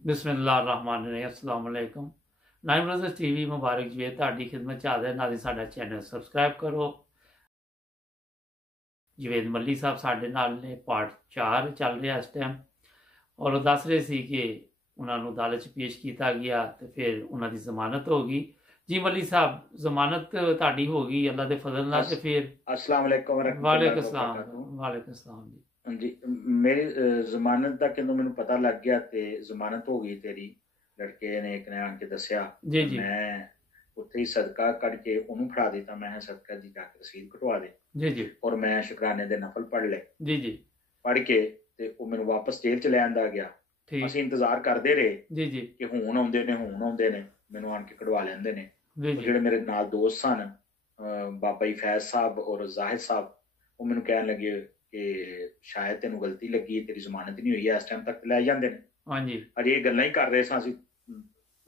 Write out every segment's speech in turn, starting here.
ਬਿਸਮਿਲ੍ਲਾਹਿਰਰਹਿਮਾਨਿਰਰਹੀਮ। अस्सलाम वालेकुम। Nine brothers TV मुबारक जी ਤੁਹਾਡੀ ਖਿਦਮਤ 'ਚ ਹਾਜ਼ਰ ਨਾਲੇ ਸਾਡਾ ਚੈਨਲ ਸਬਸਕ੍ਰਾਈਬ ਕਰੋ। ਜਵੇਦ ਮੱਲੀ ਸਾਹਿਬ ਸਾਡੇ ਨਾਲ ਨੇ, ਪਾਰਟ 4 ਚੱਲ ਰਿਹਾ ਇਸ ਟਾਈਮ, ਔਰ ਉਹ ਦੱਸ ਰਹੇ ਸੀ ਕਿ ਉਹਨਾਂ ਨੂੰ ਅਦਾਲਤ 'ਚ ਪੇਸ਼ ਕੀਤਾ ਗਿਆ ਤੇ ਫਿਰ ਉਹਨਾਂ ਦੀ ਜ਼ਮਾਨਤ ਹੋ ਗਈ। ਜੀ ਮੱਲੀ ਸਾਹਿਬ, ਜ਼ਮਾਨਤ ਤੁਹਾਡੀ ਹੋ ਗਈ ਅੱਲਾ ਦੇ ਫਜ਼ਲ ਨਾਲ ਤੇ ਫਿਰ अस्सलाम वालेकुम ਵਾਲੇकुम रहमतुल्लाहि अस्सलाम, वालेकुम अस्सलाम जी। जी मेरी जमानत का कि मैंने पता लग गया ते जमानत हो गई तेरी लड़के ने एक ने आन के दसिया जी जी मैं उत्थे ही सदका कट के उन्होंने फड़ा दिता। मैं सदका जी जाके रसीद कटवा दे जी जी और मैं शुकराने दे नफल पढ़ ले। जी जी पढ़ के ते वो मैंने वापस जेल च ले आंदा गया। ठीक ਅਸੀਂ ਇੰਤਜ਼ਾਰ ਕਰਦੇ ਰਹੇ जी जी ਕਿ ਹੁਣ ਆਉਂਦੇ ਨੇ ਮੈਨੂੰ ਆਣ ਕੇ ਕਢਵਾ ਲੈਂਦੇ ਨੇ। जी जी ਜਿਹੜੇ ਮੇਰੇ ਨਾਲ ਦੋਸਤ ਸਨ ਬਾਬਾ ਜੀ ਫੈਜ਼ ਸਾਹਿਬ ਔਰ ਜ਼ਾਹਿਦ ਸਾਹਿਬ, ਉਹ ਮੈਨੂੰ ਕਹਿਣ ਲੱਗੇ ਕਿ ਸ਼ਾਇਦ ਤੈਨੂੰ ਗਲਤੀ ਲੱਗੀ, ਤੇਰੀ ਜ਼ਮਾਨਤ ਨਹੀਂ ਹੋਈ ਹੈ, ਇਸ ਟਾਈਮ ਤੱਕ ਲੈ ਜਾਂਦੇ ਨੇ। ਹਾਂਜੀ ਅਜੇ ਇਹ ਗੱਲਾਂ ਹੀ ਕਰ ਰਹੇ ਸਾਂ ਅਸੀਂ,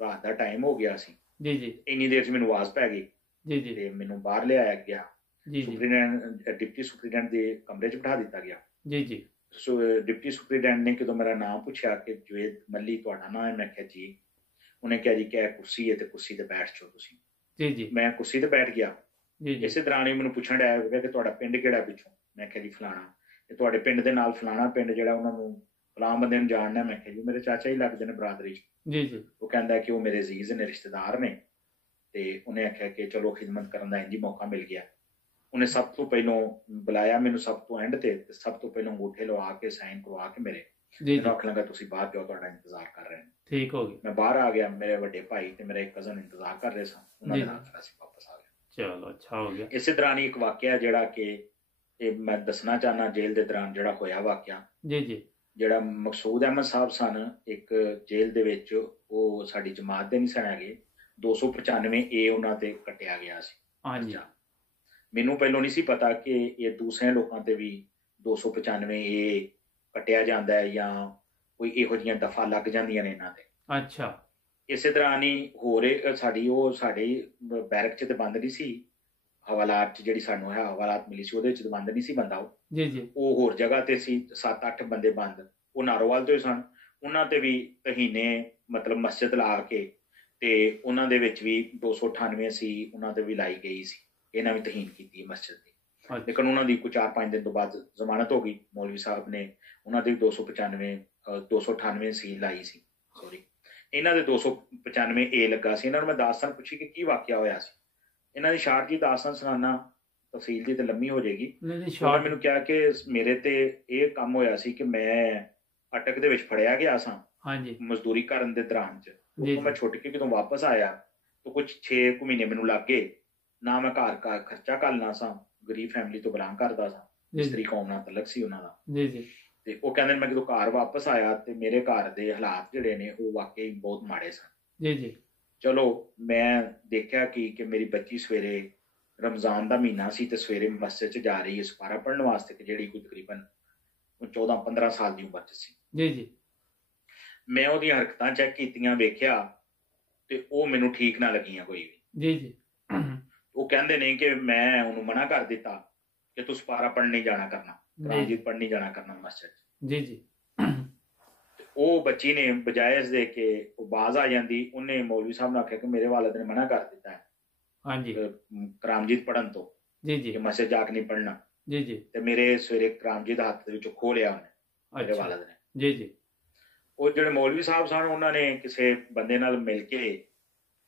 ਰਾਤ ਦਾ ਟਾਈਮ ਹੋ ਗਿਆ ਸੀ। ਜੀ ਜੀ ਇੰਨੀ ਦੇਰ 'ਚ ਮੈਨੂੰ ਆਵਾਜ਼ ਪੈ ਗਈ ਜੀ ਜੀ ਤੇ ਮੈਨੂੰ ਬਾਹਰ ਲਿਆਇਆ ਗਿਆ। ਜੀ ਜੀ ਡਿਪਟੀ ਸੁਪਰੀਡੈਂਟ ਦੇ ਕਮਰੇ 'ਚ ਬਿਠਾ ਦਿੱਤਾ ਗਿਆ। ਜੀ ਜੀ ਸੋ ਡਿਪਟੀ ਸੁਪਰੀਡੈਂਟ ਨੇ ਜਦੋਂ ਮੇਰਾ ਨਾਮ ਪੁੱਛਿਆ ਕਿ ਜਵੇਦ ਮੱਲੀ ਤੁਹਾਡਾ ਨਾਮ ਹੈ, ਮੈਂ ਕਿਹਾ ਜੀ। ਉਹਨੇ ਕਿਹਾ ਜੀ ਕਿ ਕੁਰਸੀ ਹੈ ਤੇ ਕੁਰਸੀ ਤੇ ਬੈਠ ਜਾਓ ਤੁਸੀਂ। ਜੀ ਜੀ ਮੈਂ ਕੁਰਸੀ ਤੇ ਬੈਠ ਗਿਆ। ਜੀ ਜੀ ਇਸੇ ਦੌਰਾਨ ਹੀ ਮੈਨੂੰ ਪੁੱਛਣ ਡਿਆ ਕਿ ਤੁਹਾਡਾ ਪਿੰਡ ਕਿਹੜਾ ਪਿੱਛੋਂ। ਮੈਂ ਕਿਹਾ ਜੀ ਫਲਾਣਾ। ਤੇ ਤੁਹਾਡੇ ਪਿੰਡ ਦੇ ਨਾਲ ਫਲਾਣਾ ਪਿੰਡ ਜਿਹੜਾ ਉਹਨਾਂ ਨੂੰ ਫਲਾਣ ਬੰਦੇ ਨੂੰ ਜਾਣਦਾ। ਮੈਂ ਕਿਹਾ ਜੀ ਮੇਰੇ ਚਾਚਾ ਹੀ ਲੱਗਦੇ ਨੇ ਬਰਾਦਰੀ 'ਚ। ਜੀ ਜੀ ਉਹ ਕਹਿੰਦਾ ਕਿ ਉਹ ਮੇਰੇ ਅਜ਼ੀਜ਼ ਨੇ, ਰਿਸ਼ਤੇਦਾਰ ਨੇ। ਤੇ ਉਹਨੇ ਆਖਿਆ ਕਿ ਚਲੋ ਖਿਦਮਤ ਕਰਨ ਦਾ ਇੰਝ ਹੀ ਮੌਕਾ ਮਿਲ ਗਿਆ। ਉਹਨੇ ਸਭ ਤੋਂ ਪਹਿਲੋਂ ਬੁਲਾਇਆ ਮੈਨੂੰ, ਸਭ ਤੋਂ ਐਂਡ ਤੇ ਸਭ ਤੋਂ ਪਹਿਲਾਂ ਅੰਗੂਠੇ ਲਵਾ ਕੇ ਸਾਈਨ ਕਰਵਾ ਕੇ ਮੇਰੇ ਜੀ ਮੈਨੂੰ ਆਖਣ ਲੱਗਾ ਤੁਸੀਂ ਬਾਹਰ ਜਾਓ, ਤੁਹਾਡਾ ਇੰਤਜ਼ਾਰ ਕਰ ਰਹੇ ਨੇ। ਠੀਕ ਹੋ ਗਈ। ਮੈਂ ਬਾਹਰ ਆ ਗਿਆ। ਮੇਰੇ ਵੱਡੇ ਭਾਈ ਤੇ ਮੇਰਾ ਇੱਕ ਕਜ਼ਨ ਇੰਤਜ਼ਾਰ ਕਰ ਰਹੇ ਸਨ। ਉਹਨਾਂ ਦੇ ਨਾਲ ਫਿਰ ਅਸੀਂ ਵਾਪਸ ਆ ਗਏ। ਚਲੋ ਅੱਛਾ ਹੋ ਗਿਆ। ਇਸੇ ਦੌਰਾਨ ਹੀ ਇੱਕ ਵਾਕਿਆ ਜਿਹੜਾ ਕਿ ਇਹ ਮੈਂ ਦੱਸਣਾ ਚਾਹਨਾ, ਜੇਲ੍ਹ ਦੇ ਦੌਰਾਨ ਜਿਹੜਾ ਹੋਇਆ ਵਾਕਿਆ। ਜੀ ਜੀ ਜਿਹੜਾ ਮਕਸੂਦ ਅਹਿਮਦ ਸਾਹਿਬ ਸਨ ਇੱਕ ਜੇਲ੍ਹ ਦੇ ਵਿੱਚ, ਉਹ ਸਾਡੀ ਜਮਾਤ ਦੇ ਨਹੀਂ ਸਨ ਹੈਗੇ। 295 ਏ ਉਹਨਾਂ ਤੇ ਕੱਟਿਆ ਗਿਆ ਸੀ। ਹਾਂਜੀ ਮੈਨੂੰ ਪਹਿਲੋਂ ਨਹੀਂ ਸੀ ਪਤਾ ਕਿ ਇਹ ਦੂਸਰੇ ਲੋਕਾਂ ਤੇ ਵੀ 295 ਏ ਕੱਟਿਆ ਜਾਂਦਾ ਹੈ ਜਾਂ ਕੋਈ ਇਹੋ ਜਿਹੀਆਂ ਦਫਾ ਲੱਗ ਜਾਂਦੀਆਂ ਨੇ ਇਹਨਾਂ ਤੇ। ਅੱਛਾ ਇਸੇ ਤਰ੍ਹਾਂ ਹੀ ਹੋਰ ਸਾਡੇ ਬੈਰਕ 'ਚ ਤੇ ਬੰਦ ਨਹੀਂ ਸੀ। ਹਵਾਲਾਤ 'ਚ ਜਿਹੜੀ ਸਾਨੂੰ ਹਵਾਲਾਤ ਮਿਲੀ ਸੀ ਉਹਦੇ 'ਚ ਬੰਦ ਨਹੀਂ ਸੀ ਬੰਦਾ। ਜੀ ਜੀ ਉਹ ਹੋਰ ਜਗ੍ਹਾ ਤੇ ਸੀ 7-8 ਬੰਦੇ ਬੰਦ, ਉਹ ਨਾਰੋਵਾਲ ਤੋਂ ਹੀ ਸਨ। ਉਹਨਾਂ ਤੇ ਵੀ ਤਹੀਨੇ ਮਤਲਬ ਮਸਜਿਦ ਲਾ ਕੇ ਤੇ ਉਹਨਾਂ ਦੇ ਵਿੱਚ ਵੀ 298 ਸੀ, ਉਹਨਾਂ ਤੇ ਵੀ ਲਾਈ ਗਈ ਸੀ। ਇਹਨਾਂ ਵੀ ਤਹੀਨ ਕੀਤੀ ਮਸਜਿਦ ਦੀ। ਲੇਕਿਨ ਉਹਨਾਂ ਦੀ ਕੋਈ 4-5 ਦਿਨ ਤੋਂ ਬਾਅਦ ਜ਼ਮਾਨਤ ਹੋ ਗਈ। ਮੌਲਵੀ ਸਾਹਿਬ ਨੇ ਉਹਨਾਂ ਦੀ 298 ਸੀ ਲਾਈ ਸੀ। ਸੋਰੀ, ਇਹਨਾਂ ਦੇ 295 ਏ ਲੱਗਾ ਸੀ। ਇਹਨਾਂ ਨੂੰ ਮੈਂ ਦਾਸਤਾਨ ਪੁੱਛੀ ਕਿ ਕੀ ਵਾਕਿਆ ਹੋਇਆ ਸੀ। ਇਹਨਾਂ ਦੀ ਸ਼ਾਰਟ ਜੀ ਦਾਸਤਾਨ ਸੁਣਾਉਣਾ ਤਫਸੀਲ ਦੀ ਤੇ ਲੰਮੀ ਹੋ ਜਾਏਗੀ। ਉਹਨਾਂ ਮੈਨੂੰ ਕਿਹਾ ਕਿ ਮੇਰੇ ਤੇ ਇਹ ਕੰਮ ਹੋਇਆ ਸੀ ਕਿ ਮੈਂ ਅਟਕ ਦੇ ਵਿੱਚ ਫੜਿਆ ਗਿਆ ਸਾਂ ਹਾਂਜੀ ਮਜ਼ਦੂਰੀ ਕਰਨ ਦੇ ਦੌਰਾਨ 'ਚ। ਜੀ ਮੈਂ ਛੁੱਟ ਕੇ ਜਦੋਂ ਵਾਪਸ ਆਇਆ ਤਾਂ ਕੁਝ 6 ਮਹੀਨੇ ਮੈਨੂੰ ਲੱਗ ਗਏ। ਨਾ ਮੈਂ ਘਰ ਖਰਚਾ ਘੱਲਣਾ ਸਾਂ, ਗਰੀਬ ਫੈਮਿਲੀ ਤੋਂ ਬਿਲੋਂਗ ਕਰਦਾ ਸਾਂ, ਇਸਤਰੀ ਕੌਮ ਨਾਲ ਤਲਕ ਸੀ ਉਹਨਾਂ ਦਾ। ਜੀ ਜੀ ਤੇ ਉਹ ਕਹਿੰਦੇ ਮੈਂ ਜਦੋਂ ਘਰ ਵਾਪਸ ਆਇਆ ਤੇ ਮੇਰੇ ਘਰ ਦੇ ਹਾਲਾਤ ਜਿਹੜੇ ਨੇ ਉਹ ਵਾਕਈ ਬਹੁਤ ਮਾੜੇ ਸਨ। ਜੀ ਜੀ ਚਲੋ ਮੈਂ ਦੇਖਿਆ ਕਿ ਮੇਰੀ ਬੱਚੀ ਸਵੇਰੇ, ਰਮਜ਼ਾਨ ਦਾ ਮਹੀਨਾ ਸੀ ਤੇ ਸਵੇਰੇ ਮਸਜਿਦ 'ਚ ਜਾ ਰਹੀ ਹੈ ਸਪਾਰਾ ਪੜ੍ਹਨ ਵਾਸਤੇ, ਕਿ ਜਿਹੜੀ ਕੋਈ ਤਕਰੀਬਨ 14-15 ਸਾਲ ਦੀ ਉਮਰ 'ਚ ਸੀ। ਜੀ ਜੀ ਮੈਂ ਉਹਦੀਆਂ ਹਰਕਤਾਂ ਚੈੱਕ ਕੀਤੀਆਂ, ਵੇਖਿਆ ਤੇ ਉਹ ਮੈਨੂੰ ਠੀਕ ਨਾ ਲੱਗੀਆਂ ਕੋਈ ਵੀ। ਜੀ ਜੀ ਉਹ ਕਹਿੰਦੇ ਨੇ ਕਿ ਮੈਂ ਉਹਨੂੰ ਮਨਾ ਕਰ ਦਿੱਤਾ ਕਿ ਤੂੰ ਸਪਾਰਾ ਪੜ੍ਹਨ ਨਹੀਂ ਜਾਣਾ ਕਰਨਾ, ਕੁਰਾਨ ਪੜ੍ਹਨ ਨਹੀਂ ਜਾਣਾ ਕਰਨਾ ਮਸਜਿਦ 'ਚ। ਜੀ ਜੀ ਉਹ ਬੱਚੀ ਨੇ ਬਜਾਏ ਇਸ ਦੇ ਕਿ ਉਹ ਬਾਜ਼ ਆ ਜਾਂਦੀ, ਉਹਨੇ ਮੌਲਵੀ ਸਾਹਿਬ ਨੂੰ ਆਖਿਆ ਕਿ ਮੇਰੇ ਵਾਲਿਦ ਨੇ ਮਨਾ ਕਰ ਦਿੱਤਾ ਹੈ ਹਾਂਜੀ ਕਰਾਮਜੀਦ ਪੜ੍ਹਨ ਤੋਂ, ਜੀ ਜੀ ਕਿ ਮਸਜਿਦ ਜਾ ਕੇ ਨਹੀਂ ਪੜ੍ਹਨਾ। ਜੀ ਜੀ ਤੇ ਮੇਰੇ ਸਵੇਰੇ ਕਰਾਮਜੀਦ ਹੱਥ ਦੇ ਵਿੱਚੋਂ ਖੋਹ ਲਿਆ ਉਹਨੇ, ਮੇਰੇ ਵਾਲਿਦ ਨੇ। ਜੀ ਜੀ ਉਹ ਜਿਹੜੇ ਮੌਲਵੀ ਸਾਹਿਬ ਸਨ ਉਹਨਾਂ ਨੇ ਕਿਸੇ ਬੰਦੇ ਨਾਲ ਮਿਲ ਕੇ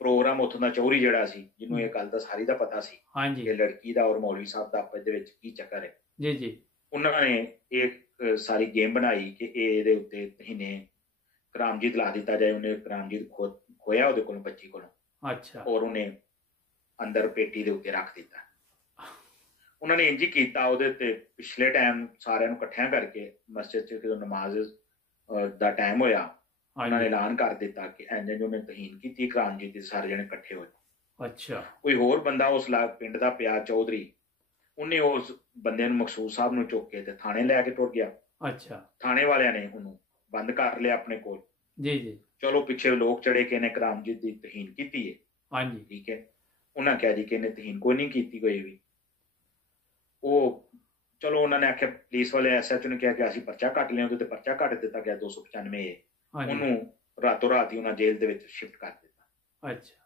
ਪ੍ਰੋਗਰਾਮ ਉੱਥੋਂ ਦਾ ਚੌਧਰੀ ਜਿਹੜਾ ਸੀ, ਜਿਹਨੂੰ ਇਹ ਗੱਲ ਦਾ ਸਾਰੀ ਦਾ ਪਤਾ ਸੀ ਹਾਂਜੀ ਕਿ ਲੜਕੀ ਦਾ ਔਰ ਮੌਲਵੀ ਸਾਹਿਬ ਦਾ ਆਪਸ ਦੇ ਵਿੱਚ ਕੀ ਚੱਕਰ ਹੈ। ਜੀ ਜੀ ਉਹਨਾਂ ਨੇ ਇਹ ਸਾਰੀ ਗੇਮ ਬਣਾਈ ਕਿ ਇਹਦੇ ਉੱਤੇ ਇਹਨੇ ਕਰਾਮਜੀਦ ਲਾ ਦਿੱਤਾ ਜਾਏ। ਉਹਨੇ ਕਰਾਮਜੀਦ ਖੋਇਆ ਉਹਦੇ ਕੋਲੋਂ, ਬੱਚੀ ਕੋਲੋਂ। ਅੱਛਾ ਔਰ ਉਹਨੇ ਅੰਦਰ ਪੇਟੀ ਦੇ ਉੱਤੇ ਰੱਖ ਦਿੱਤਾ। ਉਹਨਾਂ ਨੇ ਇੰਝ ਹੀ ਕੀਤਾ। ਉਹਦੇ ਤੇ ਪਿਛਲੇ ਟਾਈਮ ਸਾਰਿਆਂ ਨੂੰ ਇਕੱਠਿਆਂ ਕਰਕੇ ਮਸਜਿਦ 'ਚ ਜਦੋਂ ਨਮਾਜ਼ ਦਾ ਟਾਈਮ ਹੋਇਆ, ਉਹਨਾਂ ਨੇ ਐਲਾਨ ਕਰ ਦਿੱਤਾ ਕਿ ਇੰਝ ਉਹਨੇ ਤਹੀਨ ਕੀਤੀ ਕਰਾਮਜੀਦ ਦੀ, ਸਾਰੇ ਜਣੇ ਇਕੱਠੇ ਹੋਏ। ਅੱਛਾ ਕੋਈ ਹੋਰ ਬੰਦਾ ਉਸ ਪਿੰਡ ਦਾ ਪਿਆ ਚੌਧਰੀ, ਉਹਨੇ ਉਸ ਬੰਦੇ ਨੂੰ ਮਕਸੂਦ ਸਾਹਿਬ ਨੂੰ ਚੁੱਕ ਕੇ ਤੇ ਥਾਣੇ ਲੈ ਕੇ ਟੁਰ ਗਿਆ। ਅੱਛਾ ਥਾਣੇ ਵਾਲਿਆਂ ਨੇ ਉਹਨੂੰ ਬੰਦ ਕਰ ਲਿਆ ਆਪਣੇ ਕੋਲ। ਜੀ ਜੀ ਚਲੋ ਪਿੱਛੇ ਲੋਕ ਚੜੇ ਕਿ ਇਹਨੇ ਕਰਾਮਜੀਦ ਦੀ ਤਹੀਨ ਕੀਤੀ ਹੈ। ਹਾਂਜੀ ਠੀਕ ਹੈ, ਉਹਨਾਂ ਕਿਹਾ ਜੀ ਕਿ ਇਹਨੇ ਤਹੀਨ ਕੋਈ ਨਹੀਂ ਕੀਤੀ ਕੋਈ ਵੀ। ਉਹ ਚਲੋ ਉਹਨਾਂ ਨੇ ਆਖਿਆ, ਪੁਲਿਸ ਵਾਲੇ SHO ਨੇ ਕਿਹਾ ਕਿ ਅਸੀਂ ਪਰਚਾ ਕੱਟ ਲਿਆ, ਉਹਦੇ ਤੇ ਪਰਚਾ ਕੱਟ ਦਿੱਤਾ ਗਿਆ 295 ਏ। ਉਹਨੂੰ ਰਾਤੋਂ ਰਾਤ ਹੀ ਉਹਨਾਂ ਜੇਲ੍ਹ ਦੇ ਵਿੱਚ ਸ਼ਿਫਟ ਕਰ ਦਿੱਤਾ। ਅੱਛਾ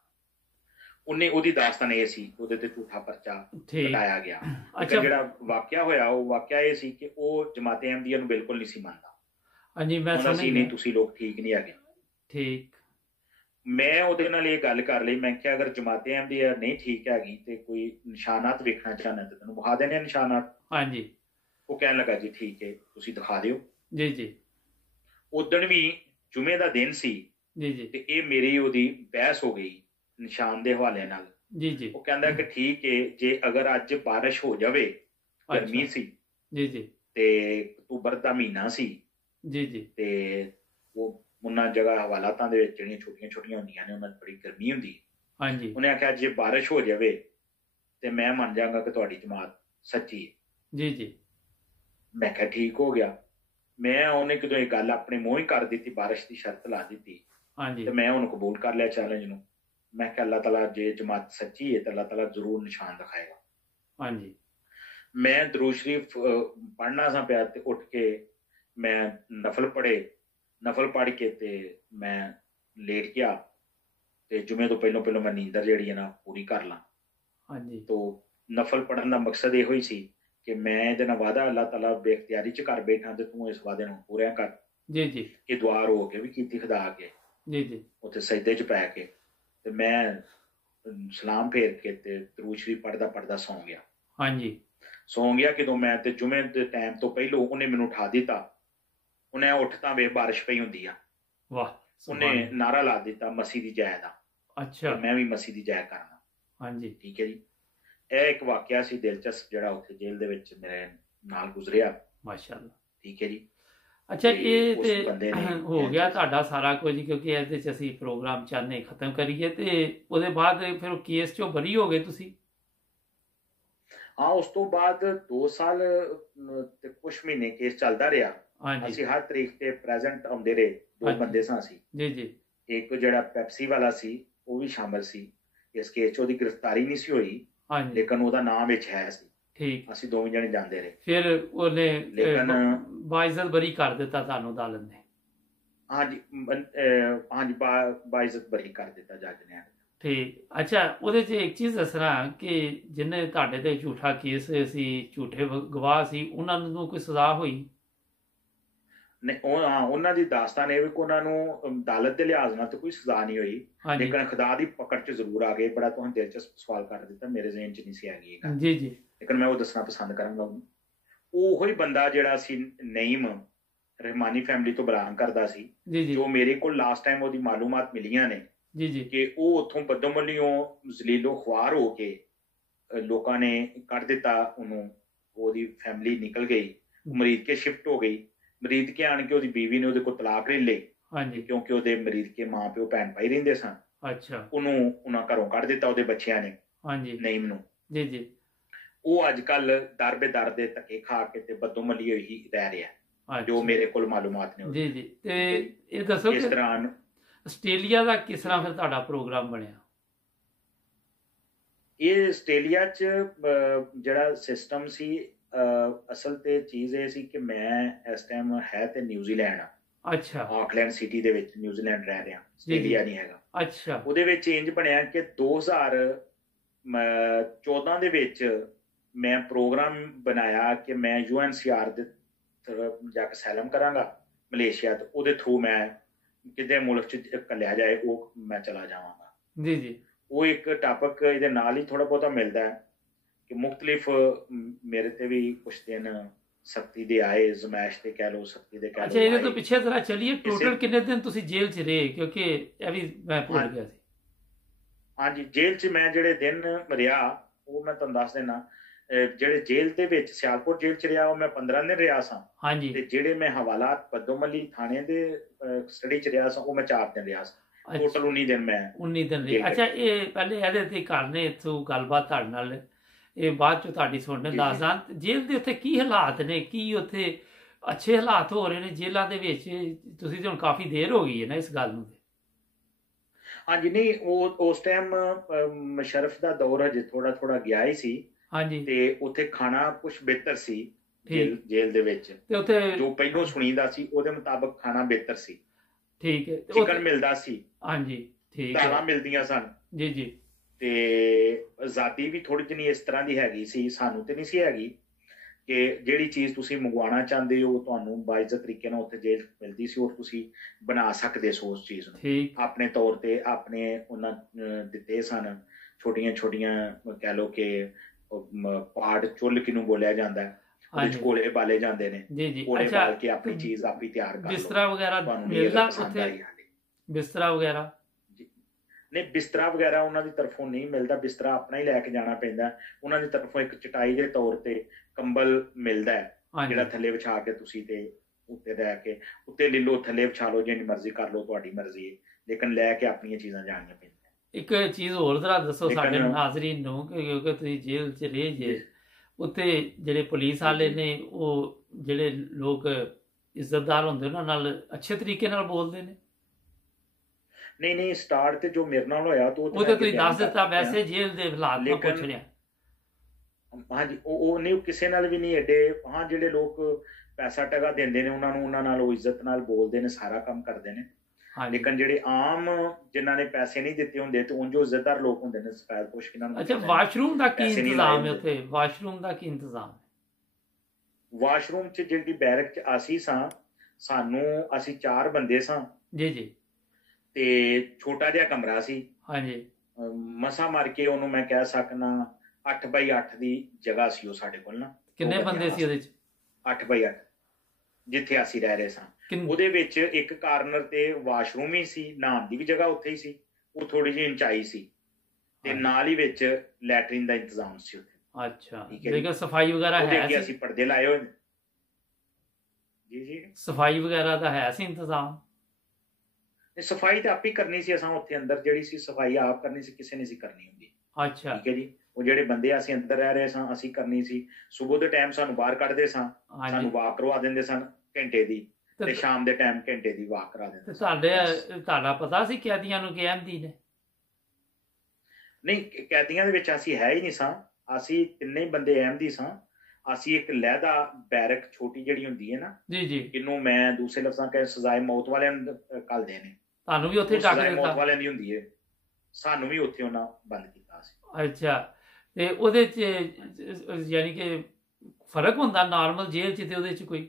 ਉਹਦੀ ਦਾਸਤਾਨ ਇਹ ਸੀ, ਉਹਦੇ ਤੇ ਝੂਠਾ ਪਰਚਾ ਠੀਕ ਕਟਾਇਆ ਗਿਆ। ਅੱਛਾ ਜਿਹੜਾ ਵਾਕਿਆ ਹੋਇਆ, ਉਹ ਵਾਕਿਆ ਇਹ ਸੀ ਕਿ ਉਹ ਜਮਾਤੇ ਅਹਿਮਦੀਆ ਨੂੰ ਬਿਲਕੁਲ ਨਹੀਂ ਸੀ ਮੰਨਦਾ। ਹਾਂਜੀ ਮੈਂ ਕਹਿੰਦਾ ਸਮਝ ਸੀ ਗਿਆ ਨਹੀਂ ਤੁਸੀਂ ਲੋਕ ਠੀਕ ਨਹੀਂ ਹੈਗੇ। ਠੀਕ ਮੈਂ ਉਹਦੇ ਨਾਲ ਇਹ ਗੱਲ ਕਰ ਲਈ, ਮੈਂ ਕਿਹਾ ਅਗਰ ਜਮਾਤੇ ਅਹਿਮਦੀਆ ਨਹੀਂ ਠੀਕ ਹੈਗੀ ਤੇ ਕੋਈ ਨਿਸ਼ਾਨਾਤ ਵੇਖਣਾ ਚਾਹੁੰਦਾ ਤੇ ਤੈਨੂੰ ਵਿਖਾ ਦੇਣੇ ਨਿਸ਼ਾਨਾਤ। ਹਾਂਜੀ ਉਹ ਕਹਿਣ ਲੱਗਾ ਜੀ ਠੀਕ ਹੈ ਤੁਸੀਂ ਦਿਖਾ ਦਿਓ। ਜੀ ਜੀ ਉਦਣ ਵੀ ਜੁਮੇ ਦਾ ਦਿਨ ਸੀ ਜੀ ਜੀ ਤੇ ਇਹ ਮੇਰੀ ਉਹਦੀ ਬਹਿਸ ਹੋ ਗਈ ਨਿਸ਼ਾਨ ਦੇ ਹਵਾਲੇ ਨਾਲ। ਜੀ ਜੀ ਉਹ ਕਹਿੰਦਾ ਕਿ ਠੀਕ ਹੈ ਜੇ ਅਗਰ ਅੱਜ ਬਾਰਿਸ਼ ਹੋ ਜਾਵੇ, ਗਰਮੀ ਸੀ ਜੀ ਜੀ ਤੇ ਅਕਤੂਬਰ ਦਾ ਮਹੀਨਾ ਸੀ ਜੀ ਜੀ ਤੇ ਉਹ ਉਹਨਾਂ ਜਗ੍ਹਾ ਹਵਾਲਾਤਾਂ ਦੇ ਵਿੱਚ ਜਿਹੜੀਆਂ ਛੋਟੀਆਂ ਛੋਟੀਆਂ ਹੁੰਦੀਆਂ ਨੇ ਉਹਨਾਂ 'ਚ ਬੜੀ ਗਰਮੀ ਹੁੰਦੀ। ਹਾਂਜੀ ਉਹਨੇ ਆਖਿਆ ਜੇ ਬਾਰਿਸ਼ ਹੋ ਜਾਵੇ ਤੇ ਮੈਂ ਮੰਨ ਜਾਵਾਂਗਾ ਕਿ ਤੁਹਾਡੀ ਜਮਾਤ ਸੱਚੀ ਹੈ। ਜੀ ਜੀ ਮੈਂ ਕਿਹਾ ਠੀਕ ਹੋ ਗਿਆ। ਉਹਨੇ ਕਿਦੋਂ ਇਹ ਗੱਲ ਆਪਣੇ ਮੂੰਹ ਹੀ ਕਰ ਦਿੱਤੀ, ਬਾਰਿਸ਼ ਦੀ ਸ਼ਰਤ ਲਾ ਦਿੱਤੀ ਹਾਂਜੀ ਤੇ ਮੈਂ ਉਹਨੂੰ ਕਬੂਲ ਕਰ ਲਿਆ ਚੈਲੰਜ ਨੂੰ। ਮੈਂ ਕਿਹਾ ਅੱਲਾਹ ਤਾਲਾ ਜੇ ਜਮਾਤ ਸੱਚੀ ਹੈ ਤਾਂ ਅੱਲਾਹ ਤਾਲਾ ਜ਼ਰੂਰ ਨਿਸ਼ਾਨ ਦਿਖਾਏਗਾ। ਹਾਂਜੀ ਮੈਂ ਦਰੂਦ ਸ਼ਰੀਫ ਪੜ੍ਹਨਾ ਸਾਂ ਪਿਆ ਤੇ ਉੱਠ ਕੇ ਮੈਂ ਨਫਲ ਪੜ੍ਹ ਕੇ ਤੇ ਮੈਂ ਲੇਟ ਗਿਆ ਤੇ ਜੁਮੇ ਤੋਂ ਪਹਿਲਾਂ ਮੈਂ ਨੀਂਦਰ ਜਿਹੜੀ ਹੈ ਨਾ ਪੂਰੀ ਕਰ ਲਾਂ। ਹਾਂਜੀ ਤੋ ਨਫਲ ਪੜ੍ਹਨ ਦਾ ਮਕਸਦ ਇਹੋ ਹੀ ਸੀ ਕਿ ਮੈਂ ਇਹਦੇ ਨਾਲ ਵਾਅਦਾ ਅੱਲਾਹ ਤਾਲਾ ਬੇਖਤਿਆਰੀ ਚ ਕਰ ਬੈਠਾ ਤੇ ਤੂੰ ਇਸ ਵਾਅਦੇ ਨੂੰ ਪੂਰਾ ਕਰ। ਜੀ ਜੀ ਕਿ ਦੁਆ ਰੋ ਕੇ ਵੀ ਕੀਤੀ ਖੁਦਾ ਅੱਗੇ, ਜੀ ਜੀ ਉੱਥੇ ਸਜਦੇ ਚ ਪੈ ਕੇ ਤੇ ਮੈਂ ਸਲਾਮ ਫੇਰ ਕੇ ਤੇ ਦਰੂਦ ਸ਼ਰੀਫ ਪੜ੍ਹਦਾ ਸੌਂ ਗਿਆ। ਹਾਂਜੀ ਸੌਂ ਗਿਆ ਕਿਦੋਂ ਮੈਂ ਤੇ ਜੁਮੇ ਦੇ ਟਾਈਮ ਤੋਂ ਪਹਿਲੋਂ ਉਹਨੇ ਮੈਨੂੰ ਉਠਾ ਦਿੱਤਾ। ਉਹਨੇ ਉੱਠ ਤਾਂ ਵੇ ਬਾਰਿਸ਼ ਪਈ ਹੁੰਦੀ ਆ, ਵਾਹ ਉਹਨੇ ਨਾਰਾ ਲਾ ਦਿੱਤਾ ਮਸੀਹ ਦੀ ਜੈ ਦਾ। ਅੱਛਾ ਮੈਂ ਵੀ ਮਸੀਹ ਦੀ ਜੈ ਕਰਨਾ। ਹਾਂਜੀ ਠੀਕ ਹੈ ਜੀ। ਇਹ ਇੱਕ ਵਾਕਿਆ ਸੀ ਦਿਲਚਸਪ ਜਿਹੜਾ ਉੱਥੇ ਜੇਲ੍ਹ ਦੇ ਵਿੱਚ ਮੇਰੇ ਨਾਲ ਗੁਜ਼ਰਿਆ। ਮਾਸ਼ਾਅੱਲਾ ਠੀਕ ਹੈ ਜੀ। ਅੱਛਾ ਇਹ ਉਸ ਤੇ ਬੰਦੇ ਨੇ ਹੋ ਗਿਆ ਤੁਹਾਡਾ ਸਾਰਾ ਕੁਝ, ਕਿਉਂਕਿ ਇਹਦੇ ਚ ਅਸੀਂ ਪ੍ਰੋਗਰਾਮ ਚਾਹੁੰਦੇ ਖਤਮ ਕਰੀਏ ਤੇ ਉਹਦੇ ਬਾਅਦ ਫਿਰ ਕੇਸ ਚੋਂ ਬਰੀ ਹੋ ਗਏ ਤੁਸੀਂ? ਹਾਂ ਉਸ ਤੋਂ ਬਾਅਦ 2 ਸਾਲ ਤੇ ਕੁਛ ਮਹੀਨੇ ਕੇਸ ਚੱਲਦਾ ਰਿਹਾ। ਹਾਂਜੀ ਅਸੀਂ ਹਰ ਤਰੀਕ ਤੇ ਪ੍ਰੈਜ਼ੈਂਟ ਆਉਂਦੇ ਰਹੇ। 2 ਹਾਂਜੀ। ਬੰਦੇ ਸਾਂ ਅਸੀਂ। ਜੀ ਜੀ ਇੱਕ ਜਿਹੜਾ ਪੈਪਸੀ ਵਾਲਾ ਸੀ ਉਹ ਵੀ ਸ਼ਾਮਲ ਸੀ ਇਸ ਕੇਸ 'ਚ। ਉਹਦੀ ਗ੍ਰਿਫਤਾਰੀ ਨਹੀਂ ਸੀ ਹੋਈ ਹਾਂਜੀ ਲੇਕਿਨ ਉਹਦਾ ਨਾਮ ਵਿੱਚ ਹੈ ਸੀ। ਠੀਕ ਅਸੀਂ ਦੋਵੇਂ ਜਣੇ ਜਾਂਦੇ ਰਹੇ। ਫਿਰ ਉਹਨੇ ਲੇਕਿਨ ਬਾਇਜ਼ਤ ਬਰੀ ਕਰ ਦਿੱਤਾ ਤੁਹਾਨੂੰ ਅਦਾਲਤ ਨੇ? ਹਾਂਜੀ ਬਾਇਜ਼ਤ ਬਰੀ ਕਰ ਦਿੱਤਾ ਜੱਜ ਨੇ। ਠੀਕ ਅੱਛਾ ਉਹਦੇ 'ਚ ਇੱਕ ਚੀਜ਼ ਦੱਸਣਾ ਕਿ ਜਿਹਨੇ ਤੁਹਾਡੇ ਤੇ ਝੂਠਾ ਕੇਸ ਸੀ, ਝੂਠੇ ਗਵਾਹ ਸੀ, ਉਹਨਾਂ ਨੂੰ ਕੋਈ ਸਜ਼ਾ ਹੋਈ? ਨਹੀਂ ਉਹਨਾਂ ਦੀ ਦਾਸਤਾਨ ਇਹ ਵੀ ਕਿ ਉਹਨਾਂ ਨੂੰ ਅਦਾਲਤ ਦੇ ਲਿਹਾਜ਼ ਨਾਲ ਤਾਂ ਕੋਈ ਸਜ਼ਾ ਨਹੀਂ ਹੋਈ ਹਾਂਜੀ ਲੇਕਿਨ ਖੁਦਾ ਦੀ ਪਕੜ 'ਚ ਜ਼ਰੂਰ ਆ ਗਏ। ਬੜਾ ਤੁਹਾਨੂੰ ਦਿਲਚਸਪ ਸਵਾਲ ਕਰ ਦਿੱਤਾ, ਮੇਰੇ ਜ਼ਿਹਨ 'ਚ ਨਹੀਂ ਸੀ ਹੈਗੀ ਇਹ ਗੱਲ। ਜੀ ਜੀ ਲੇਕਿਨ ਮੈਂ ਉਹ ਦੱਸਣਾ ਪਸੰਦ ਕਰਾਂਗਾ। ਉਹੋ ਹੀ ਬੰਦਾ ਜਿਹੜਾ ਸੀ ਨਈਮ ਰਹਿਮਾਨੀ ਫੈਮਿਲੀ ਤੋਂ ਬਿਲੋਂਗ ਕਰਦਾ ਸੀ, ਜੀ ਜੀ ਜੋ ਮੇਰੇ ਕੋਲ ਲਾਸਟ ਟਾਈਮ ਉਹਦੀ ਮਾਲੂਮਾਤ ਮਿਲੀਆਂ ਨੇ ਜੀ ਜੀ ਕਿ ਉਹ ਉੱਥੋਂ ਬਦਮਲੀਓਂ ਜ਼ਲੀਲੋ ਖੁਆਰ ਹੋ ਕੇ ਲੋਕਾਂ ਨੇ ਕੱਢ ਦਿੱਤਾ ਉਹਨੂੰ। ਉਹਦੀ ਫੈਮਿਲੀ ਨਿਕਲ ਗਈ, ਮਰੀਦ ਕੇ ਸ਼ਿਫਟ ਹੋ ਗਈ। ਮਰੀਦ ਕੇ ਆਣ ਕੇ ਉਹਦੀ ਬੀਵੀ ਨੇ ਉਹਦੇ ਕੋਲ ਤਲਾਕ ਲੈ ਲਈ ਹਾਂਜੀ ਕਿਉਂਕਿ ਉਹਦੇ ਮਰੀਦ ਕੇ ਮਾਂ ਪਿਓ ਭੈਣ ਭਾਈ ਰਹਿੰਦੇ ਸਨ। ਅੱਛਾ ਉਹਨਾਂ ਘਰੋਂ ਕੱਢ ਦਿੱਤਾ ਉਹਦੇ ਬੱਚਿਆਂ ਨੇ ਹਾਂਜੀ ਨਈਮ ਨੂੰ। ਜੀ ਜੀ ਉਹ ਅੱਜ ਕੱਲ ਦਰ ਦੇ ਧੱਕੇ ਖਾ ਕੇ ਤੇ ਬਦਮਲੀ ਹੋਈ ਹੀ ਰਹਿ ਰਿਹਾ, ਜੋ ਮੇਰੇ ਕੋਲ ਮਾਲੂਮਾਤ ਨੇ। ਜੀ ਜੀ ਤੇ ਇਹ ਦੱਸੋ ਇਸ ਕਿ ਦੌਰਾਨ ਆਸਟ੍ਰੇਲੀਆ ਦਾ ਕਿਸ ਤਰ੍ਹਾਂ ਫਿਰ ਤੁਹਾਡਾ ਪ੍ਰੋਗਰਾਮ ਬਣਿਆ? ਇਹ ਆਸਟ੍ਰੇਲੀਆ 'ਚ ਜਿਹੜਾ ਸਿਸਟਮ ਸੀ, ਅਸਲ ਤੇ ਚੀਜ਼ ਇਹ ਸੀ ਕਿ ਮੈਂ ਇਸ ਟਾਈਮ ਹੈ ਤੇ ਨਿਊਜ਼ੀਲੈਂਡ ਆ। ਅੱਛਾ ਆਕਲੈਂਡ ਸਿਟੀ ਦੇ ਵਿੱਚ ਨਿਊਜ਼ੀਲੈਂਡ ਰਹਿ ਰਿਹਾ, ਆਸਟ੍ਰੇਲੀਆ ਨਹੀਂ ਹੈਗਾ। ਅੱਛਾ ਉਹਦੇ ਵਿੱਚ ਇੰਜ ਬਣਿਆ ਕਿ 2014 ਦੇ ਵਿੱਚ ਮੈਂ ਪ੍ਰੋਗਰਾਮ ਬਣਾਇਆ ਕਿ ਮੈਂ UNHCR ਦੇ ਜਾ ਕੇ ਸੈਲਮ ਕਰਾਂਗਾ ਮਲੇਸ਼ੀਆ, ਤੇ ਉਹਦੇ ਥਰੂ ਮੈਂ ਕਿਤੇ ਮੁਲਕ 'ਚ ਕੱਲਿਆ ਜਾਏ ਉਹ ਮੈਂ ਚਲਾ ਜਾਵਾਂਗਾ। ਜੀ ਜੀ ਉਹ ਇੱਕ ਟਾਪਕ ਇਹਦੇ ਨਾਲ ਹੀ ਥੋੜਾ ਬਹੁਤਾ ਮਿਲਦਾ ਹੈ ਕਿ ਮੁਖਤਲਿਫ ਮੇਰੇ ਤੇ ਵੀ ਕੁਛ ਦਿਨ ਸਖਤੀ ਦੇ ਆਏ, ਜ਼ਮੈਸ਼ ਤੇ ਕਹਿ ਲਓ, ਸਖਤੀ ਦੇ ਕਹਿ ਲਓ। ਅੱਛਾ ਇਹਦੇ ਤੋਂ ਪਿੱਛੇ ਜ਼ਰਾ ਚਲੀਏ, ਟੋਟਲ ਕਿੰਨੇ ਦਿਨ ਤੁਸੀਂ ਜੇਲ੍ਹ 'ਚ ਰਹੇ? ਕਿਉਂਕਿ ਇਹ ਵੀ ਮੈਂ ਭੁੱਲ ਗਿਆ ਸੀ। ਹਾਂਜੀ ਜੇਲ੍ਹ 'ਚ ਮੈਂ ਜਿਹੜੇ ਦਿਨ ਰਿਹਾ ਉਹ ਮੈਂ ਤੁਹਾਨੂੰ ਦੱਸ ਦੇਣਾ। ਜਿਹੜੇ ਜੇਲ੍ਹ ਦੇ ਵਿੱਚ ਸਿਆਲਕੋਟ ਜੇਲ੍ਹ 'ਚ ਰਿਹਾ ਉਹ ਮੈਂ 15 ਦਿਨ ਰਿਹਾ ਸਾਂ। ਹਾਂਜੀ ਤੇ ਜਿਹੜੇ ਮੈਂ ਹਵਾਲਾਤ ਬਦੋਮਲੀ ਥਾਣੇ ਦੇ ਸਟੱਡੀ 'ਚ ਰਿਹਾ ਸਾਂ ਉਹ ਮੈਂ 4 ਦਿਨ ਰਿਹਾ ਸਾਂ। ਟੋਟਲ 19 ਦਿਨ ਮੈਂ 19 ਦਿਨ ਰਹੇ। ਅੱਛਾ ਇਹ ਪਹਿਲੇ ਇਹਦੇ ਤੇ ਕਰਨੇ ਇੱਥੋਂ ਗੱਲਬਾਤ ਤੁਹਾਡੇ ਨਾਲ, ਇਹ ਬਾਅਦ ਚੋਂ ਤੁਹਾਡੀ ਸੁਣਨੇ ਦੱਸਦਾ। ਜੇਲ੍ਹ ਦੇ ਉੱਥੇ ਕੀ ਹਾਲਾਤ ਨੇ? ਕੀ ਉੱਥੇ ਅੱਛੇ ਹਾਲਾਤ ਹੋ ਰਹੇ ਨੇ ਜੇਲ੍ਹਾਂ ਦੇ ਵਿੱਚ? ਤੁਸੀਂ ਤੇ ਹੁਣ ਕਾਫੀ ਦੇਰ ਹੋ ਗਈ ਹੈ ਨਾ ਇਸ ਗੱਲ ਨੂੰ। ਹਾਂਜੀ ਨਹੀਂ ਉਹ ਉਸ ਟਾਈਮ ਮੁਸ਼ਰਫ ਦਾ ਦੌਰ ਹਜੇ ਥੋੜਾ ਗਿਆ ਹੀ ਸੀ। ਹਾਂਜੀ ਤੇ ਉੱਥੇ ਖਾਣਾ ਕੁਛ ਬਿਹਤਰ ਸੀ ਜੇਲ੍ਹ ਦੇ ਵਿੱਚ, ਤੇ ਉੱਥੇ ਜੋ ਪਹਿਲੋਂ ਸੁਣੀਦਾ ਸੀ ਉਹਦੇ ਮੁਤਾਬਕ ਖਾਣਾ ਬਿਹਤਰ ਸੀ। ਠੀਕ ਹੈ ਤੇ ਚਿਕਨ ਮਿਲਦਾ ਸੀ, ਹਾਂਜੀ ਠੀਕ ਹੈ ਦਾਲਾਂ ਮਿਲਦੀਆਂ ਸਨ, ਜੀ ਜੀ ਤੇ ਆਜ਼ਾਦੀ ਵੀ ਥੋੜੀ ਜਿਹੀ ਇਸ ਤਰ੍ਹਾਂ ਦੀ ਹੈਗੀ ਸੀ, ਸਾਨੂੰ ਤੇ ਨਹੀਂ ਸੀ ਹੈਗੀ ਕਿ ਜਿਹੜੀ ਚੀਜ਼ ਤੁਸੀਂ ਮੰਗਵਾਉਣਾ ਚਾਹੁੰਦੇ ਹੋ ਤੁਹਾਨੂੰ ਬਾਇਜ਼ਤ ਤਰੀਕੇ ਨਾਲ ਉੱਥੇ ਜੇ ਮਿਲਦੀ ਸੀ ਔਰ ਤੁਸੀਂ ਬਣਾ ਸਕਦੇ ਸੋ ਉਸ ਚੀਜ਼ ਨੂੰ ਠੀਕ ਆਪਣੇ ਤੌਰ ਤੇ। ਆਪਣੇ ਉਹਨਾਂ ਦਿੱਤੇ ਸਨ ਛੋਟੀਆਂ ਛੋਟੀਆਂ, ਕਹਿ ਲਓ ਕਿ ਪਾੜ ਚੁੱਲ੍ਹ ਕਿਹਨੂੰ ਬੋਲਿਆ ਜਾਂਦਾ ਹੈ, ਉਹਦੇ 'ਚ ਹਾਂਜੀ ਕੋਲੇ ਬਾਲੇ ਜਾਂਦੇ ਨੇ, ਜੀ ਜੀ ਕੋਲੇ ਅੱਛਾ ਬਾਲ ਕੇ ਆਪਣੀ ਚੀਜ਼ ਆਪ ਹੀ ਤਿਆਰ ਕਰ ਲਓ, ਬਿਸਤਰਾ ਵਗੈਰਾ ਤੁਹਾਨੂੰ ਨਹੀਂ ਮਿਲਦਾ ਪਸੰਦ ਉੱਥੇ ਆਈ ਹਾਲੇ। ਬਿਸਤਰਾ ਵਗੈਰਾ ਨਹੀਂ, ਬਿਸਤਰਾ ਵਗੈਰਾ ਉਹਨਾਂ ਦੀ ਤਰਫੋਂ ਨਹੀਂ ਮਿਲਦਾ, ਬਿਸਤਰਾ ਆਪਣਾ ਹੀ ਲੈ ਕੇ ਜਾਣਾ ਪੈਂਦਾ। ਉਹਨਾਂ ਦੀ ਤਰਫੋਂ ਇੱਕ ਚਟਾਈ ਦੇ ਤੌਰ ਤੇ ਕੰਬਲ ਮਿਲਦਾ ਹੈ, ਹਾਂਜੀ ਜਿਹੜਾ ਥੱਲੇ ਵਿਛਾ ਕੇ ਤੁਸੀਂ ਤੇ ਉੱਤੇ ਲੈ ਕੇ ਉੱਤੇ ਲੈ ਲਓ, ਥੱਲੇ ਵਿਛਾ ਲਓ, ਜਿੰਨੀ ਮਰਜ਼ੀ ਕਰ ਲਓ, ਤੁਹਾਡੀ ਮਰਜ਼ੀ ਹੈ, ਲੇਕਿਨ ਲੈ ਕੇ ਆਪਣੀਆਂ ਚੀਜ਼ਾਂ ਜਾਣੀਆਂ ਪੈਂਦੀਆਂ। ਇੱਕ ਚੀਜ਼ ਹੋਰ ਤਰ੍ਹਾਂ ਦੱਸੋ ਲੇਕਿਨ- ਸਾਡੇ ਨਾਜ਼ਰੀਨ ਨੂੰ ਕਿਉਂਕਿ ਤੁਸੀਂ ਜੇਲ੍ਹ 'ਚ ਰਹੇ ਜੇ, ਉੱਥੇ ਜਿਹੜੇ ਪੁਲਿਸ ਵਾਲੇ ਨੇ ਉਹ ਜਿਹੜੇ ਲੋਕ ਇੱਜ਼ਤਦਾਰ ਹੁੰਦੇ ਉਹਨਾਂ ਨਾਲ ਅੱਛੇ ਤਰੀਕੇ ਨਾਲ ਬੋਲਦੇ ਨੇ? ਨਹੀਂ ਨਹੀਂ, ਸਟਾਰਟ ਤੇ ਜੋ ਮੇਰੇ ਨਾਲ ਹੋਇਆ ਤਾਂ ਉਹ ਤਾਂ ਤੁਸੀਂ ਦੱਸ ਦਿੱਤਾ, ਵੈਸੇ ਜੇਲ੍ਹ ਦੇ ਹਾਲਾਤ ਮੈਂ ਪੁੱਛ ਰਿਹਾ। ਹਾਂਜੀ, ਉਹ ਨਹੀਂ, ਕਿਸੇ ਨਾਲ ਵੀ ਨਹੀਂ ਐਡੇ। ਹਾਂ, ਜਿਹੜੇ ਲੋਕ ਪੈਸਾ ਟਕਾ ਦਿੰਦੇ ਨੇ ਉਹਨਾਂ ਨਾਲ ਉਹ ਇੱਜ਼ਤ ਨਾਲ ਬੋਲਦੇ ਨੇ, ਸਾਰਾ ਕੰਮ ਕਰਦੇ ਨੇ। ਹਾਂਜੀ ਲੇਕਿਨ ਜਿਹੜੇ ਆਮ ਜਿਨ੍ਹਾਂ ਨੇ ਪੈਸੇ ਨਹੀਂ ਦਿੱਤੇ ਹੁੰਦੇ ਤੇ ਉਂਝ ਇੱਜ਼ਤਦਾਰ ਲੋਕ ਹੁੰਦੇ ਨੇ, ਸਫੈਦ ਪੋਸ਼ ਕਿਨਾਂ ਨੂੰ। ਅੱਛਾ, ਵਾਸ਼ਰੂਮ ਦਾ ਕੀ ਪੈਸੇ ਨਹੀਂ ਇੰਤਜ਼ਾਮ ਹੈ ਲਾਏ ਉੱਥੇ? ਵਾਸ਼ਰੂਮ ਦਾ ਕੀ ਇੰਤਜ਼ਾਮ ਹੈ? ਵਾਸ਼ਰੂਮ 'ਚ ਜਿਹੜੀ ਬੈਰਕ 'ਚ ਅਸੀਂ ਸਾਂ, ਅਸੀਂ 4 ਬੰਦੇ ਸਾਂ ਜੀ ਜੀ ਤੇ ਛੋਟਾ ਜਿਹਾ ਕਮਰਾ ਸੀ। ਹਾਂਜੀ ਮਸਾ ਮਾਰ ਕੇ ਉਹਨੂੰ ਮੈਂ ਕਹਿ ਸਕਣਾ 8x8 ਦੀ ਜਗ੍ਹਾ ਸੀ ਉਹ ਸਾਡੇ ਕੋਲ ਨਾ। ਕਿੰਨੇ ਬੰਦੇ ਸੀ ਉਹਦੇ 'ਚ? 8x8 ਜਿੱਥੇ ਅਸੀਂ ਰਹਿ ਰਹੇ ਸਾਂ। ਉਹਦੇ ਵਿੱਚ ਇੱਕ ਕਾਰਨਰ ਤੇ ਵਾਸ਼ਰੂਮ ਹੀ ਸੀ, ਨਹਾਉਣ ਦੀ ਵੀ ਜਗ੍ਹਾ ਉੱਥੇ ਹੀ ਸੀ, ਉਹ ਥੋੜੀ ਜਿਹੀ ਉਚਾਈ ਸੀ ਤੇ ਨਾਲ ਹੀ ਵਿੱਚ ਲੈਟਰਿਨ ਦਾ ਇੰਤਜ਼ਾਮ ਸੀ ਉੱਥੇ। ਅੱਛਾ, ਲੇਕਿਨ ਸਫਾਈ ਵਗੈਰਾ ਹੈ ਸੀ? ਅਸੀਂ ਪਰਦੇ ਲਾਏ ਹੋਏ। ਜੀ ਜੀ, ਸਫਾਈ ਵਗੈਰਾ ਦਾ ਹੈ ਸੀ ਇੰਤਜ਼ਾਮ? ਸਫਾਈ ਤਾਂ ਆਪ ਹੀ ਕਰਨੀ ਸੀ, ਅਸਾਂ ਉੱਥੇ ਅੰਦਰ ਜਿਹੜੀ ਸੀ ਸਫਾਈ ਆਪ ਕਰਨੀ ਸੀ, ਕਿਸੇ ਨੇ ਸੀ ਕਰਨੀ ਹੁੰਦੀ। ਅੱਛਾ ਠੀਕ ਹੈ ਜੀ, ਉਹ ਜਿਹੜੇ ਬੰਦੇ ਅਸੀਂ ਅੰਦਰ ਰਹਿ ਰਹੇ ਸਾਂ ਅਸੀਂ ਕਰਨੀ ਸੀ। ਸਵੇਰ ਦੇ ਟਾਈਮ ਸਾਨੂੰ ਬਾਹਰ ਕੱਢਦੇ ਸਾਂ, ਸਾਨੂੰ ਵਾਕ ਕਰਵਾ ਦਿੰਦੇ ਸਨ ਘੰਟੇ ਦੀ, ਤੇ ਸ਼ਾਮ ਦੇ ਟਾਈਮ ਘੰਟੇ ਦੀ ਵਾਕ ਕਰਾ ਦਿੰਦੇ। ਤੁਹਾਡਾ ਪਤਾ ਸੀ ਕੈਦੀਆਂ ਨੂੰ ਕੀ ਕਹਿੰਦੀ ਨੇ? ਨਹੀਂ, ਕੈਦੀਆਂ ਦੇ ਵਿੱਚ ਅਸੀਂ ਹੈ ਹੀ ਨਹੀਂ ਸਾਂ, ਅਸੀਂ ਤਿੰਨੇ ਬੰਦੇ ਅਹਿਮਦੀ ਸਾਂ। ਅਸੀਂ ਇੱਕ ਲਹਿਦਾ ਬੈਰਕ ਛੋਟੀ ਜਿਹੜੀ ਹੁੰਦੀ ਹੈ ਨਾ, ਜੀ ਜੀ, ਜਿਹਨੂੰ ਮੈਂ ਦੂਸਰੇ ਲਫ਼ਜ਼ਾਂ ਕਹੇ ਸਜ਼ਾਏ ਮੌਤ ਵਾਲਿਆਂ ਨੂੰ ਘੱਲਦੇ ਨੇ, ਤੁਹਾਨੂੰ ਵੀ ਉੱਥੇ ਸਜ਼ਾਏ ਮੌਤ ਵਾਲਿਆਂ ਦੀ ਹੁੰਦੀ ਹੈ, ਸਾਨੂੰ ਵੀ ਉੱਥੇ ਉਹਨਾਂ ਬੰਦ ਕੀਤਾ ਸੀ। ਅੱਛਾ, ਤੇ ਉਹਦੇ 'ਚ ਯਾਨੀ ਕਿ ਫਰਕ ਹੁੰਦਾ ਨਾਰਮਲ ਜੇਲ੍ਹ 'ਚ ਤੇ ਉਹਦੇ 'ਚ ਕੋਈ?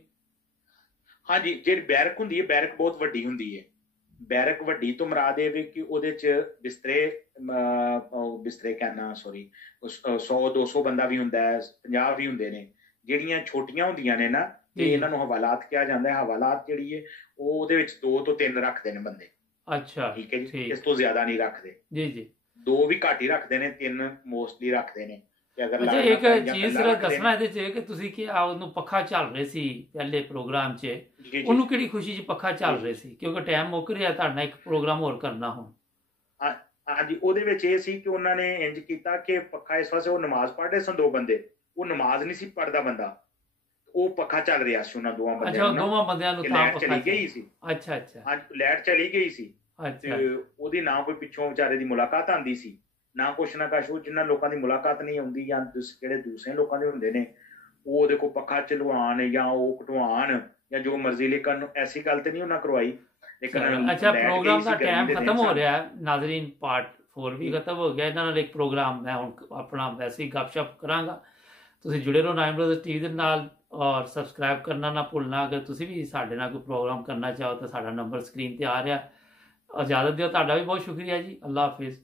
ਹਾਂਜੀ, ਜਿਹੜੀ ਬੈਰਕ ਹੁੰਦੀ ਹੈ, ਬੈਰਕ ਬਹੁਤ ਵੱਡੀ ਹੁੰਦੀ ਹੈ। ਬੈਰਕ ਵੱਡੀ ਤੋਂ ਮੁਰਾਦ ਇਹ ਵੀ ਕਿ ਉਹਦੇ 'ਚ ਬਿਸਤਰੇ ਕਹਿਣਾ ਸੋਰੀ 100-200 ਬੰਦਾ ਵੀ ਹੁੰਦਾ ਹੈ, 50 ਵੀ ਹੁੰਦੇ ਨੇ। ਜਿਹੜੀਆਂ ਛੋਟੀਆਂ ਹੁੰਦੀਆਂ ਨੇ ਨਾ, ਤੇ ਇਹਨਾਂ ਨੂੰ ਹਵਾਲਾਤ ਕਿਹਾ ਜਾਂਦਾ ਹੈ। ਹਵਾਲਾਤ ਜਿਹੜੀ ਹੈ ਉਹ ਉਹਦੇ ਵਿੱਚ 2 ਤੋਂ 3 ਰੱਖਦੇ ਨੇ ਬੰਦੇ। ਅੱਛਾ, ਠੀਕ ਹੈ ਜੀ, ਇਸ ਤੋਂ ਜ਼ਿਆਦਾ ਨਹੀਂ ਰੱਖਦੇ। ਜੀ ਜੀ, 2 ਵੀ ਘੱਟ ਹੀ ਰੱਖਦੇ ਨੇ, 3 ਮੋਸਟਲੀ ਰੱਖਦੇ ਨੇ। ਅੱਛਾ, ਇੱਕ ਚੀਜ਼ ਸਿਰਫ ਦੱਸਣਾ ਇਹਦੇ 'ਚ ਕਿ ਤੁਸੀਂ ਕਿਹਾ ਉਹਨੂੰ ਪੱਖਾ ਚੱਲ ਰਹੇ ਸੀ ਪਹਿਲੇ ਪ੍ਰੋਗਰਾਮ 'ਚ, ਉਹਨੂੰ ਕਿਹੜੀ ਖੁਸ਼ੀ 'ਚ ਪੱਖਾ ਚੱਲ ਰਹੇ ਸੀ? ਕਿਉਂਕਿ ਟਾਈਮ ਮੁੱਕ ਰਿਹਾ, ਤੁਹਾਡਾ ਇੱਕ ਪ੍ਰੋਗਰਾਮ ਹੋਰ ਕਰਨਾ ਹੁਣ। ਹਾਂਜੀ, ਉਹਦੇ ਵਿੱਚ ਇਹ ਸੀ ਕਿ ਉਹਨਾਂ ਨੇ ਇੰਜ ਕੀਤਾ ਕਿ ਪੱਖਾ ਇਸ ਵਾਸਤੇ, ਉਹ ਨਮਾਜ਼ ਪੜ੍ਹ ਰਹੇ ਸਨ 2 ਬੰਦੇ, ਉਹ ਨਮਾਜ਼ ਨਹੀਂ ਸੀ ਪੜ੍ਹਦਾ ਬੰਦਾ, ਉਹ ਪੱਖਾ ਚੱਲ ਰਿਹਾ ਸੀ ਉਹਨਾਂ ਦੋਵਾਂ ਬੰਦਿਆਂ ਨੂੰ। ਅੱਛਾ, ਦੋਵਾਂ ਬੰਦਿਆਂ ਨੂੰ ਤਾਂ ਪੱਖਾ ਚਲੀ ਗਈ ਸੀ। ਅੱਛਾ ਅੱਛਾ, ਹਾਂਜੀ, ਲਾਈਟ ਚਲੀ ਗਈ ਸੀ ਤੇ ਉਹਦੀ ਨਾ ਕੋਈ ਪਿੱਛੋਂ ਵਿਚਾਰੇ ਦੀ ਮੁਲਾਕਾਤ ਆਉਂਦੀ ਸੀ, ਨਾ ਕੁਛ ਨਾ ਕੁਛ। ਉਹ ਜਿਨ੍ਹਾਂ ਲੋਕਾਂ ਦੀ ਮੁਲਾਕਾਤ ਨਹੀਂ ਆਉਂਦੀ ਜਾਂ ਜਿਹੜੇ ਦੂਸਰੇ ਲੋਕਾਂ ਦੇ ਹੁੰਦੇ ਨੇ, ਉਹ ਉਹਦੇ ਕੋਲ ਪੱਖਾ ਚਲਵਾਉਣ ਜਾਂ ਉਹ ਕਟਵਾਉਣ ਜਾਂ ਜੋ ਮਰਜ਼ੀ, ਲੇਕਿਨ ਐਸੀ ਗੱਲ ਤੇ ਨਹੀਂ ਉਹਨਾਂ ਕਰਵਾਈ। ਲੇਕਿਨ ਅੱਛਾ, ਪ੍ਰੋਗਰਾਮ ਦਾ ਟਾਈਮ ਖਤਮ ਹੋ ਰਿਹਾ ਨਾਜ਼ਰੀਨ, ਪਾਰਟ 4 ਵੀ ਖਤਮ ਹੋ ਗਿਆ। ਇਹਨਾਂ ਨਾਲ ਇੱਕ ਪ੍ਰੋਗਰਾਮ ਮੈਂ ਹੁਣ ਆਪਣਾ ਵੈਸੇ ਹੀ ਗੱਪਸ਼ਪ ਕਰਾਂਗਾ। ਤੁਸੀਂ ਜੁੜੇ ਰਹੋ ਨਾਈਨ ਬ੍ਰਦਰਜ਼ ਟੀਵੀ ਦੇ ਨਾਲ, ਔਰ ਸਬਸਕ੍ਰਾਈਬ ਕਰਨਾ ਨਾ ਭੁੱਲਣਾ। ਅਗਰ ਤੁਸੀਂ ਵੀ ਸਾਡੇ ਨਾਲ ਕੋਈ ਪ੍ਰੋਗਰਾਮ ਕਰਨਾ ਚਾਹੋ ਤਾਂ ਸਾਡਾ ਨੰਬਰ ਸਕਰੀਨ ਤੇ ਆ ਰਿਹਾ। ਇਜਾਜ਼ਤ ਦਿਓ, ਤੁਹਾਡਾ ਵੀ ਬਹੁਤ ਸ਼ੁਕਰੀਆ ਜੀ। ਅੱਲਾ ਹਾਫਿਜ਼।